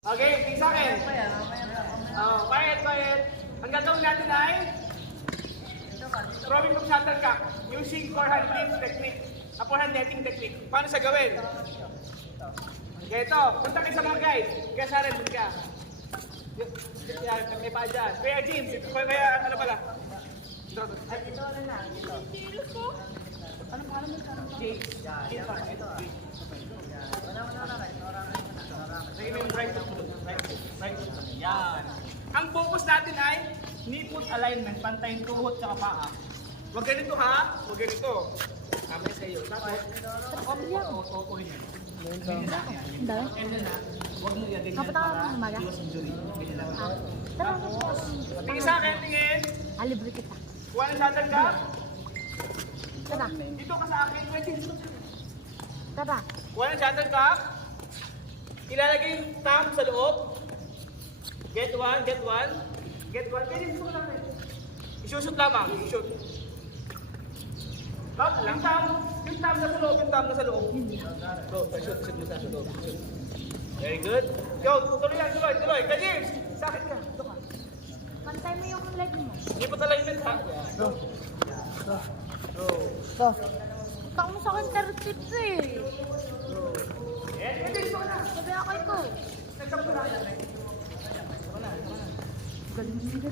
Okay, sa akin. Quiet. Ang gagawin natin ay throwing from shuttlecock using forehand lift technique. Forehand netting technique. Paano sa gawin? Okay, ito. Punta kayo sa mga guys. Kaya sa rin, ka. May pa dyan. Kaya James, kaya ano pala? Ito na. Ano mo? James. Yan. Ang focus natin ay knee foot alignment, pantayin tuhod sa paa. Huwag ganito ha, huwag ganito. Kamay sa iyo. Tapos, tutuhin yan. And then huwag mo yan ganyan para iwas injury. Ganyan lang ha. Tingin sa akin, tingin. Libre kita. Kuha ng shuttlecock. Tara. Dito ka sa akin, pwede. Tara. Kuha ng shuttlecock. Ilalagay yung thumb sa loob. Get one. Pwede dito ka lang. Isushoot lamang. Isushoot. Stop lang. Yung thumb nasa loob. Go, shoot mo sa loob. Very good. Go, tuloy. Ka James, sa akin ka. Ito ka. Pantay mo yung leg mo. Hindi pa talaga yun ha. Go. Utang mo sa akin 30 eh. Pwede dito ka na. Sabi ako ito. Nagtap ko na. Galing.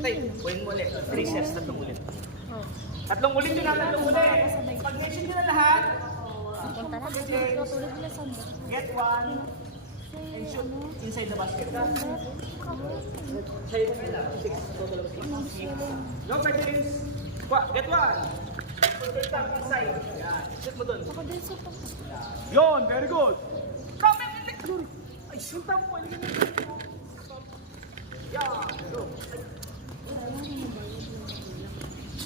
Tay, kuhin mo ulit. 3 sets, tatlong ulit. Oh. Tatlong ulit yun na, tatlong ulit. Pag mention nyo na lahat, Punta na. Tutulog nila sa get one and shoot inside the basket. Sa'yo pa nila. 6, total of 6. No, pwede rin. Get one. Put your thumb inside. Yan. Shoot mo dun. Ako din sa pag... Yun, very good. Come and let go. Ay, shoot mo. Yan.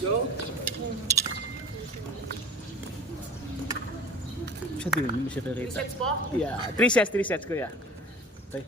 Go. Siya din, hindi siya 3 perita. sets po? Yeah, 3 sets kuya. Okay.